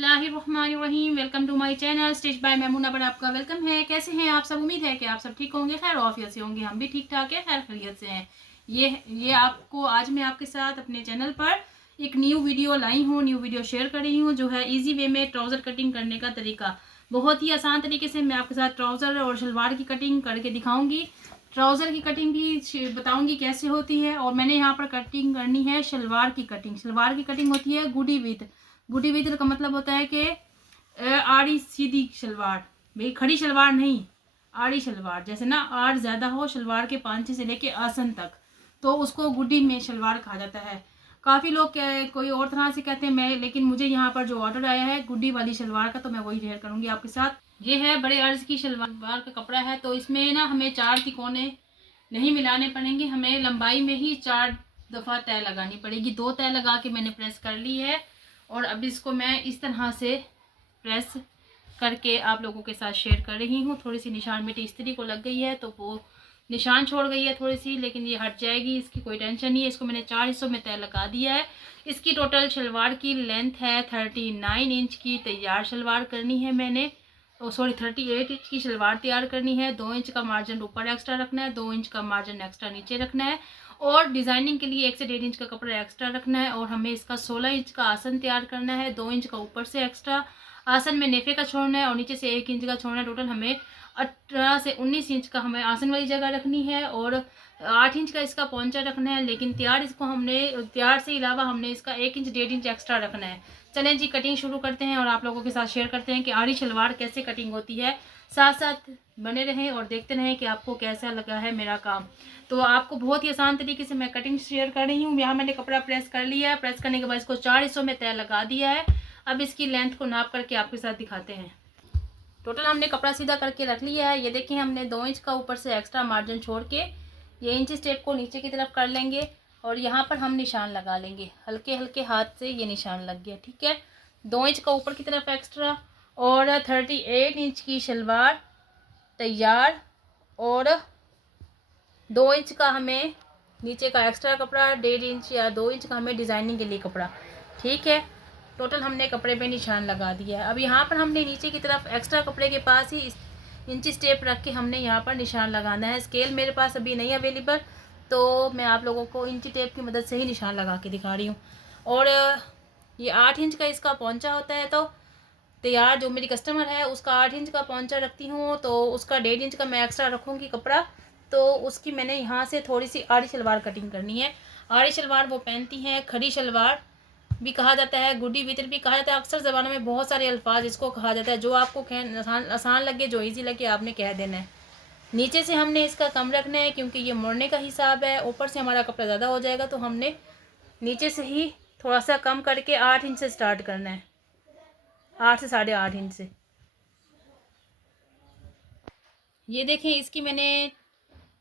बिस्मिल्लाहिर्रहमानिर्रहीम। Welcome to my channel stitch by Maimoona पर आपका वेलकम है। कैसे हैं आप सब? उम्मीद है कि आप सब ठीक होंगे, खैर ऑफियत से होंगे। हम भी ठीक ठाक है, खैर खैरियत से हैं। ये आपको आज मैं आपके साथ अपने चैनल पर एक न्यू वीडियो लाई हूँ, न्यू वीडियो शेयर कर रही हूँ, जो है इजी वे में ट्राउज़र कटिंग करने का तरीका। बहुत ही आसान तरीके से मैं आपके साथ ट्राउज़र और शलवार की कटिंग करके दिखाऊंगी। ट्राउज़र की कटिंग भी बताऊंगी कैसे होती है। और मैंने यहाँ पर कटिंग करनी है शलवार की कटिंग। शलवार की कटिंग होती है गुडी विद का मतलब होता है कि आड़ी सीधी शलवार, भाई खड़ी शलवार नहीं, आड़ी शलवार। जैसे ना आड़ ज्यादा हो शलवार के पांचे से लेके आसन तक, तो उसको गुडी में शलवार कहा जाता है। काफ़ी लोग कोई और तरह से कहते हैं, मैं लेकिन मुझे यहाँ पर जो ऑर्डर आया है गुड्डी वाली शलवार का, तो मैं वही शेयर करूँगी आपके साथ। ये है बड़े अर्ज की शलवार का कपड़ा है, तो इसमें ना हमें 4 तिकोने नहीं मिलाने पड़ेंगे, हमें लंबाई में ही 4 दफ़ा तय लगानी पड़ेगी। 2 तय लगा के मैंने प्रेस कर ली है, और अब इसको मैं इस तरह से प्रेस करके आप लोगों के साथ शेयर कर रही हूँ। थोड़ी सी निशान मिट्टी इस्त्री को लग गई है, तो वो निशान छोड़ गई है थोड़ी सी, लेकिन ये हट जाएगी, इसकी कोई टेंशन नहीं है। इसको मैंने 4 हिस्सों में तय लगा दिया है। इसकी टोटल शलवार की लेंथ है 39 इंच की। तैयार शलवार करनी है मैंने, 38 इंच की शलवार तैयार करनी है। 2 इंच का मार्जिन ऊपर एक्स्ट्रा रखना है, 2 इंच का मार्जिन एक्स्ट्रा नीचे रखना है, और डिज़ाइनिंग के लिए 1 से 1.5 इंच का कपड़ा एक्स्ट्रा रखना है। और हमें इसका 16 इंच का आसन तैयार करना है। 2 इंच का ऊपर से एक्स्ट्रा आसन में नेफे का छोड़ना है, और नीचे से 1 इंच का छोड़ना है। टोटल हमें 18 से 19 इंच का हमें आसन वाली जगह रखनी है, और 8 इंच का इसका पौंचा रखना है। लेकिन तैयार से अलावा हमने इसका 1 इंच 1.5 इंच एक्स्ट्रा रखना है। चलें जी, कटिंग शुरू करते हैं और आप लोगों के साथ शेयर करते हैं कि आड़ी शलवार कैसे कटिंग होती है। साथ साथ बने रहें और देखते रहें कि आपको कैसा लगा है मेरा काम। तो आपको बहुत ही आसान तरीके से मैं कटिंग शेयर कर रही हूँ। यहाँ मैंने कपड़ा प्रेस कर लिया है। प्रेस करने के बाद इसको 4 हिस्सों में तय लगा दिया है। अब इसकी लेंथ को नाप करके आपके साथ दिखाते हैं। टोटल हमने कपड़ा सीधा करके रख लिया है। ये देखिए, हमने 2 इंच का ऊपर से एक्स्ट्रा मार्जिन छोड़ के ये इंच स्टेप को नीचे की तरफ कर लेंगे, और यहाँ पर हम निशान लगा लेंगे। हल्के हल्के हाथ से ये निशान लग गया, ठीक है। 2 इंच का ऊपर की तरफ एक्स्ट्रा, और 38 इंच की शलवार तैयार, और 2 इंच का हमें नीचे का एक्स्ट्रा कपड़ा, 1.5 इंच या 2 इंच का हमें डिज़ाइनिंग के लिए कपड़ा, ठीक है। टोटल हमने कपड़े पे निशान लगा दिया है। अब यहाँ पर हमने नीचे की तरफ एक्स्ट्रा कपड़े के पास ही इंची स्टेप रख के हमने यहाँ पर निशान लगाना है। स्केल मेरे पास अभी नहीं अवेलेबल, तो मैं आप लोगों को इंची टेप की मदद से ही निशान लगा के दिखा रही हूँ। और ये 8 इंच का इसका पौंचा होता है, तो तैयार जो मेरी कस्टमर है उसका 8 इंच का पौंचा रखती हूँ, तो उसका 1.5 इंच का मैं एक्स्ट्रा रखूँगी कपड़ा। तो उसकी मैंने यहाँ से थोड़ी सी आड़ी शलवार कटिंग करनी है। आड़ी शलवार वो पहनती हैं, खड़ी शलवार भी कहा जाता है, गुड्डी वितर भी कहा जाता है। अक्सर ज़बानों में बहुत सारे अल्फाज इसको कहा जाता है। जो आपको आसान लगे, जो इजी लगे, आपने कह देना है। नीचे से हमने इसका कम रखना है, क्योंकि ये मोड़ने का हिसाब है। ऊपर से हमारा कपड़ा ज़्यादा हो जाएगा, तो हमने नीचे से ही थोड़ा सा कम करके 8 इंच से स्टार्ट करना है, 8 से 8.5 इंच से। ये देखें, इसकी मैंने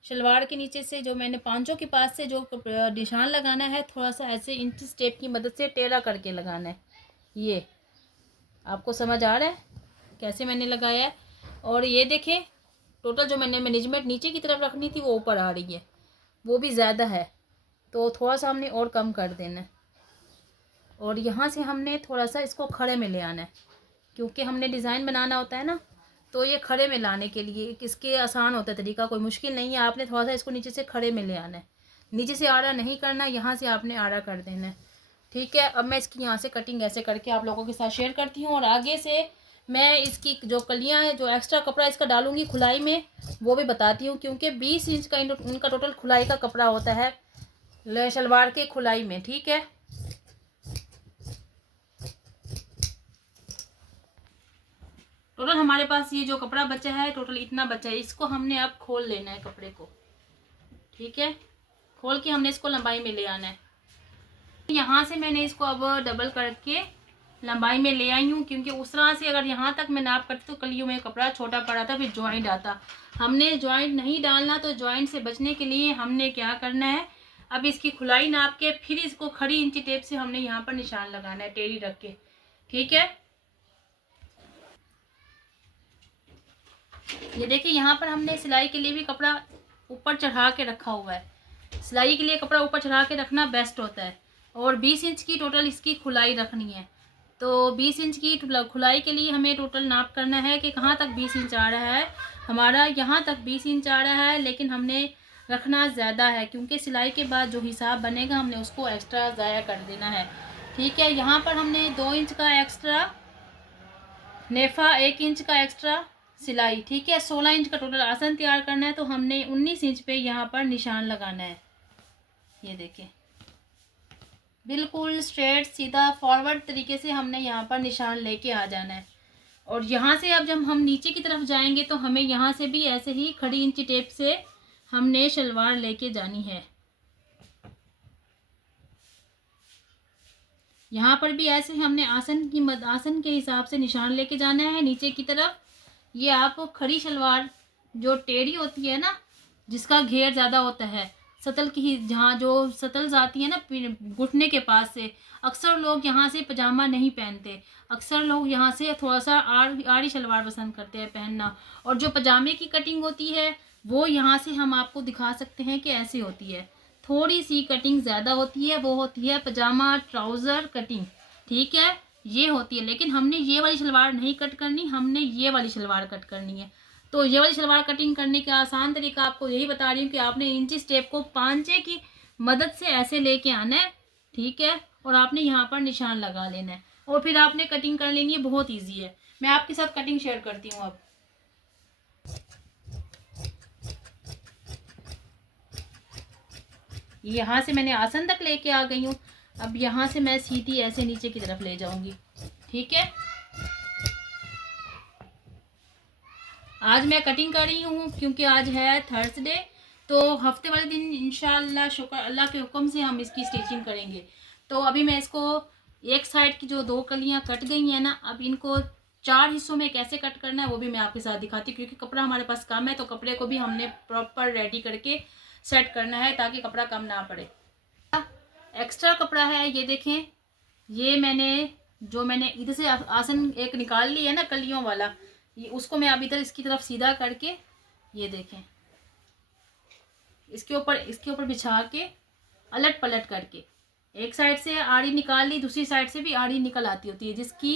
शलवार के नीचे से जो मैंने पांचों के पास से जो निशान लगाना है, थोड़ा सा ऐसे इंच स्टेप की मदद से टेढ़ा करके लगाना है। ये आपको समझ आ रहा है कैसे मैंने लगाया है? और ये देखें, टोटल जो मैंने मैनेजमेंट नीचे की तरफ रखनी थी वो ऊपर आ रही है, वो भी ज़्यादा है, तो थोड़ा सा हमने और कम कर देना है। और यहाँ से हमने थोड़ा सा इसको खड़े में ले आना है, क्योंकि हमने डिज़ाइन बनाना होता है ना, तो ये खड़े में लाने के लिए किसके आसान होता है तरीका, कोई मुश्किल नहीं है। आपने थोड़ा सा इसको नीचे से खड़े में ले आना है, नीचे से आड़ा नहीं करना, यहाँ से आपने आड़ा कर देना है, ठीक है। अब मैं इसकी यहाँ से कटिंग ऐसे करके आप लोगों के साथ शेयर करती हूँ। और आगे से मैं इसकी जो कलियाँ हैं, जो एक्स्ट्रा कपड़ा इसका डालूंगी खुलाई में, वो भी बताती हूँ, क्योंकि 20 इंच का इनका टोटल खुलाई का कपड़ा होता है शलवार के खुलाई में, ठीक है। टोटल हमारे पास ये जो कपड़ा बचा है, टोटल इतना बचा है। इसको हमने अब खोल लेना है कपड़े को, ठीक है। खोल के हमने इसको लंबाई में ले आना है। यहाँ से मैंने इसको अब डबल करके लंबाई में ले आई हूँ, क्योंकि उस तरह से अगर यहाँ तक मैं नाप करती तो कलियों में कपड़ा छोटा पड़ा था, फिर जॉइंट आता। हमने जॉइंट नहीं डालना, तो जॉइंट से बचने के लिए हमने क्या करना है, अब इसकी खुलाई नाप के फिर इसको खड़ी इंची टेप से हमने यहाँ पर निशान लगाना है, टेढ़ी रख के, ठीक है। ये देखिए, यहाँ पर हमने सिलाई के लिए भी कपड़ा ऊपर चढ़ा के रखा हुआ है। सिलाई के लिए कपड़ा ऊपर चढ़ा के रखना बेस्ट होता है। और 20 इंच की टोटल इसकी खुलाई रखनी है। तो 20 इंच की खुलाई के लिए हमें टोटल नाप करना है कि कहाँ तक 20 इंच आ रहा है। हमारा यहाँ तक 20 इंच आ रहा है, लेकिन हमने रखना ज़्यादा है क्योंकि सिलाई के बाद जो हिसाब बनेगा हमने उसको एक्स्ट्रा ज़ाया कर देना है। ठीक है, यहाँ पर हमने 2 इंच का एक्स्ट्रा नेफा, 1 इंच का एक्स्ट्रा सिलाई। ठीक है, 16 इंच का टोटल आसन तैयार करना है, तो हमने 19 इंच पे यहाँ पर निशान लगाना है। ये देखें, बिल्कुल स्ट्रेट सीधा फॉरवर्ड तरीके से हमने यहाँ पर निशान लेके आ जाना है। और यहाँ से अब जब हम नीचे की तरफ जाएंगे तो हमें यहाँ से भी ऐसे ही खड़ी इंची टेप से हमने शलवार लेके जानी है। यहाँ पर भी ऐसे हमने आसन के हिसाब से निशान लेके जाना है नीचे की तरफ। ये आप खड़ी शलवार जो टेढ़ी होती है ना, जिसका घेर ज़्यादा होता है, सतल की, जहाँ जो सतल्स आती है ना घुटने के पास से, अक्सर लोग यहाँ से पजामा नहीं पहनते। अक्सर लोग यहाँ से थोड़ा सा आड़ी शलवार पसंद करते हैं पहनना। और जो पजामे की कटिंग होती है वो यहाँ से हम आपको दिखा सकते हैं कि ऐसी होती है। थोड़ी सी कटिंग ज़्यादा होती है, वो होती है पजामा ट्राउज़र कटिंग। ठीक है, ये होती है। लेकिन हमने ये वाली शलवार नहीं कट करनी, हमने ये वाली शलवार कट करनी है। तो ये वाली शलवार कटिंग करने का आसान तरीका आपको यही बता रही हूँ कि आपने इंची स्टेप को पांचे की मदद से ऐसे लेके आना है। ठीक है, और आपने यहाँ पर निशान लगा लेना है और फिर आपने कटिंग कर लेनी है। बहुत ईजी है, मैं आपके साथ कटिंग शेयर करती हूँ। अब यहाँ से मैंने आसन तक लेके आ गई हूँ। अब यहाँ से मैं सीधी ऐसे नीचे की तरफ ले जाऊंगी। ठीक है, आज मैं कटिंग कर रही हूँ क्योंकि आज है थर्सडे, तो हफ्ते वाले दिन इंशाल्लाह शुक्र अल्लाह के हुक्म से हम इसकी स्टिचिंग करेंगे। तो अभी मैं इसको एक साइड की जो 2 कलियाँ कट गई हैं ना, अब इनको 4 हिस्सों में कैसे कट करना है वो भी मैं आपके साथ दिखाती हूँ। क्योंकि कपड़ा हमारे पास कम है, तो कपड़े को भी हमने प्रॉपर रेडी करके सेट करना है ताकि कपड़ा कम ना पड़े। एक्स्ट्रा कपड़ा है, ये देखें, ये मैंने इधर से आसन एक निकाल ली है ना कलियों वाला, ये उसको मैं अब इधर इसकी तरफ सीधा करके, ये देखें, इसके ऊपर बिछा के अलट पलट करके एक साइड से आड़ी निकाल ली, दूसरी साइड से भी आड़ी निकल आती होती है, जिसकी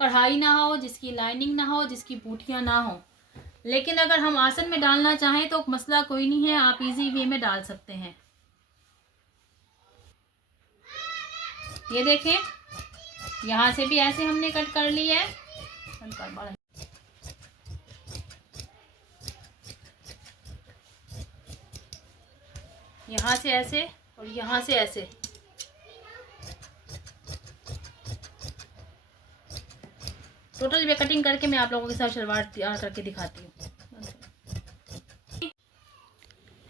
कढ़ाई ना हो, जिसकी लाइनिंग ना हो, जिसकी बूटियां ना हो। लेकिन अगर हम आसन में डालना चाहें तो मसला कोई नहीं है, आप इजी वे में डाल सकते हैं। ये देखें, यहाँ से भी ऐसे हमने कट कर ली है। यहाँ से ऐसे और यहाँ से ऐसे। टोटल वे कटिंग करके मैं आप लोगों के साथ शलवार तैयार करके दिखाती हूँ।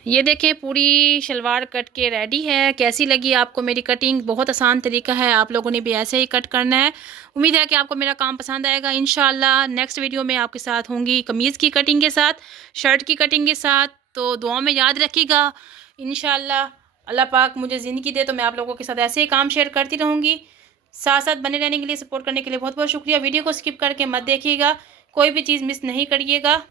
ये देखें, पूरी शलवार कट के रेडी है। कैसी लगी आपको मेरी कटिंग? बहुत आसान तरीका है, आप लोगों ने भी ऐसे ही कट करना है। उम्मीद है कि आपको मेरा काम पसंद आएगा। इंशाल्लाह नेक्स्ट वीडियो में आपके साथ होंगी कमीज़ की कटिंग के साथ, शर्ट की कटिंग के साथ। तो दुआ में याद रखिएगा। इंशाल्लाह अल्लाह पाक मुझे ज़िंदगी दे तो मैं आप लोगों के साथ ऐसे ही काम शेयर करती रहूँगी। साथ साथ बने रहने के लिए, सपोर्ट करने के लिए बहुत बहुत शुक्रिया। वीडियो को स्किप करके मत देखिएगा, कोई भी चीज़ मिस नहीं करिएगा।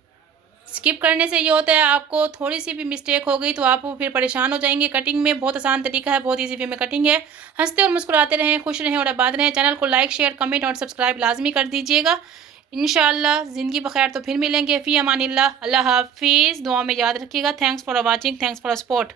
स्किप करने से ये होता है, आपको थोड़ी सी भी मिस्टेक हो गई तो आप फिर परेशान हो जाएंगे। कटिंग में बहुत आसान तरीका है, बहुत इजी वे में कटिंग है। हंसते और मुस्कुराते रहें, खुश रहें और आबाद रहें। चैनल को लाइक, शेयर, कमेंट और सब्सक्राइब लाजमी कर दीजिएगा। इंशाल्लाह ज़िंदगी बखैर तो फिर मिलेंगे। फ़ी अमानिल्लाह, अल्लाह हाफिज़। दुआ में याद रखिएगा। Thanks for watching, thanks for support.